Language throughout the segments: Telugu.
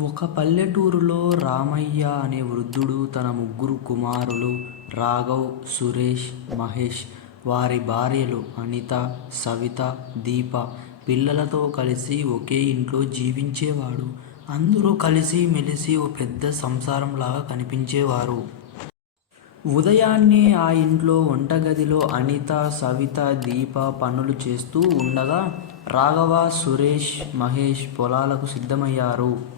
ఒక పల్లెటూరులో రామయ్య అనే వృద్ధుడు తన ముగ్గురు కుమారులు రాఘవ్ సురేష్ మహేష్ వారి భార్యలు అనిత సవిత దీప పిల్లలతో కలిసి ఒకే ఇంట్లో జీవించేవాడు. అందరూ కలిసి మెలిసి ఓ పెద్ద సంసారంలాగా కనిపించేవారు. ఉదయాన్నే ఆ ఇంట్లో వంటగదిలో అనిత సవిత దీప పనులు చేస్తూ ఉండగా రాఘవ సురేష్ మహేష్ పొలాలకు సిద్ధమయ్యారు.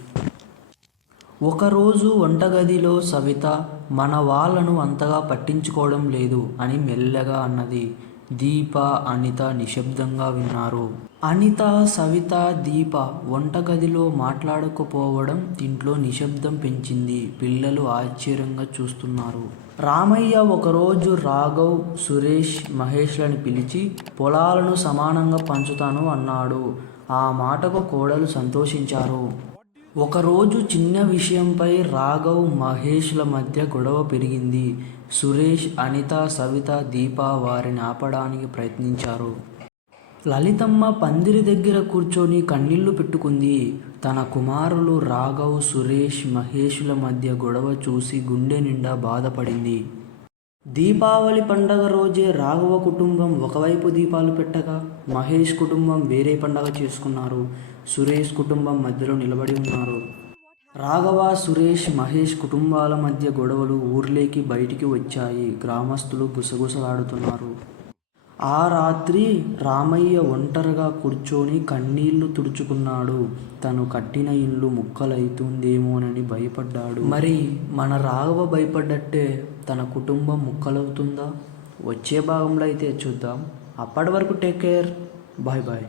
ఒకరోజు వంటగదిలో సవిత మన వాళ్ళను అంతగా పట్టించుకోవడం లేదు అని మెల్లగా అన్నది. దీప అనిత నిశ్శబ్దంగా విన్నారు. అనిత సవిత దీప వంటగదిలో మాట్లాడకపోవడం ఇంట్లో నిశ్శబ్దం పెంచింది. పిల్లలు ఆశ్చర్యంగా చూస్తున్నారు. రామయ్య ఒకరోజు రాఘవ్ సురేష్ మహేష్లను పిలిచి పొలాలను సమానంగా పంచుతాను అన్నాడు. ఆ మాటకు కోడలు సంతోషించారు. ఒకరోజు చిన్న విషయంపై రాఘవ్ మహేష్ల మధ్య గొడవ పెరిగింది. సురేష్ అనిత సవిత దీప వారిని ఆపడానికి ప్రయత్నించారు. లలితమ్మ పందిరి దగ్గర కూర్చొని కన్నీళ్ళు పెట్టుకుంది. తన కుమారులు రాఘవ్ సురేష్ మహేష్ల మధ్య గొడవ చూసి గుండె నిండా బాధపడింది. దీపావళి పండగ రోజే రాఘవ కుటుంబం ఒకవైపు దీపాలు పెట్టగా మహేష్ కుటుంబం వేరే పండగ చేసుకున్నారు. సురేష్ కుటుంబం మధ్యలో నిలబడి ఉన్నారు. రాఘవ సురేష్ మహేష్ కుటుంబాల మధ్య గొడవలు ఊర్లేకి బయటికి వచ్చాయి. గ్రామస్తులు గుసగుసలాడుతున్నారు. ఆ రాత్రి రామయ్య ఒంటరిగా కూర్చొని కన్నీళ్ళు తుడుచుకున్నాడు. తను కట్టిన ఇల్లు ముక్కలైతుందేమోనని భయపడ్డాడు. మరి మన రాఘవ భయపడ్డట్టే తన కుటుంబం ముక్కలవుతుందా? వచ్చే భాగంలో అయితే చూద్దాం. అప్పటి వరకు టేక్ కేర్ బాయ్ బాయ్